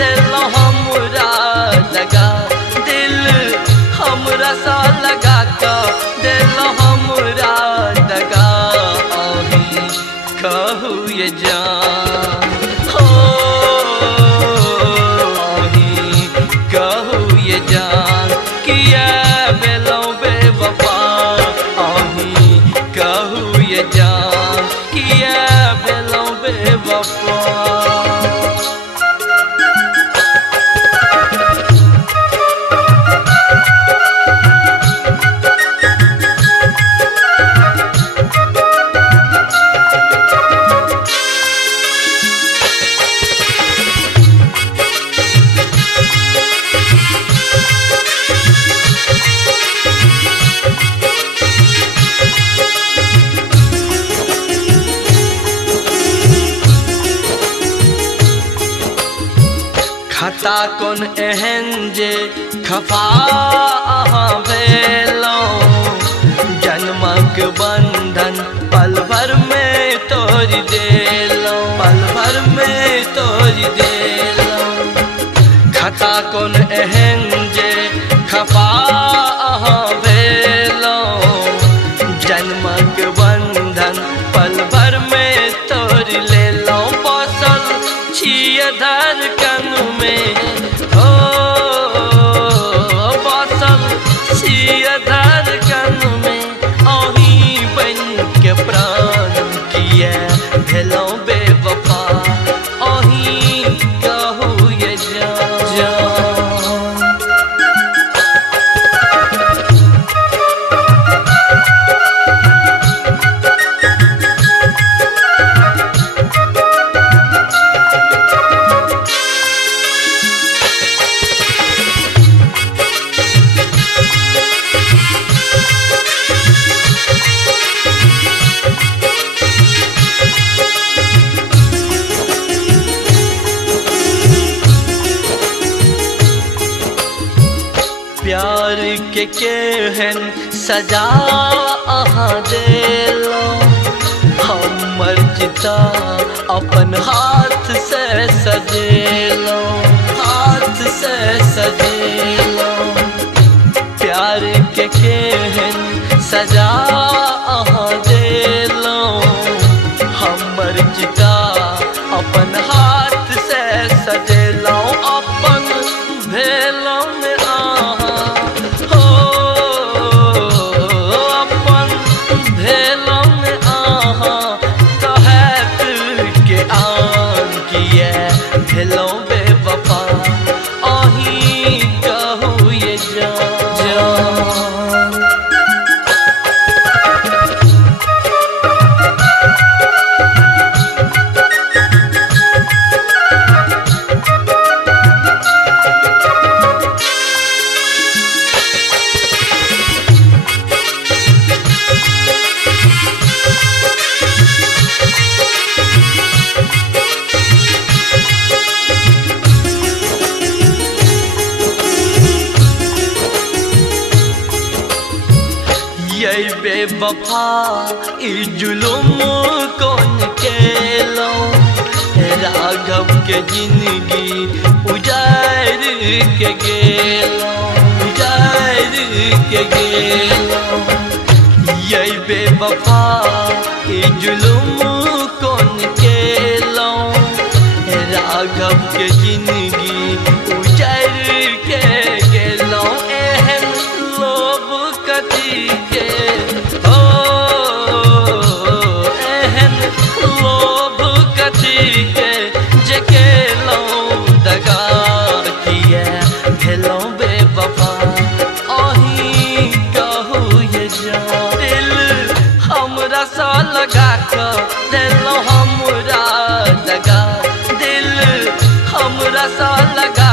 दिलो हमरा दगा दिल हमरा सा लगा का दिलो हमरा दगा आही कहू ये जान हो आही कहू ये जान किया बेलो बेवफा आही कहू ये जान किया बेलो बेवफा खता कौन एहन जे खफा अहाँ भेलो जन्मक बंधन पल भर में तोड़ देलो पल भर में तोड़ देलो खता कौन एहन जे खफा अहाँ भेलो जन्मक बंधन पल भर में तोड़ लेलो बसल छिय धड़कन में हो बसल छिय धड़कन में आही बन के प्राण किया भेलो बेवफा आही कहू ये जान प्यार के केहन सजा अहाँ देलो हमर चिता अपन हाथ से सजेलो हाथ से सजेलो प्यार के केहन सजा अहाँ देलो हमर चिता अपन हाथ से सजेलो अपन भेलो भेलो बेवफा आही कहू ये जान ये बेवफा ई जुलुम कौन केलो राघव के जिंदगी उजाड़ के गेलो उजाड़ के गेलो ये बेवफा ई जुलुम कौन केलो राघव के जिंदगी उजाड़ के गेलो एहन लोभ कथी के हो एहन लोभ कथी के जे केलो दगा किया भेलो बेवफा आही कहू ये जान दिल हमरा सा लगा के दिलो हमरा दगा दिल हमरा सा लगा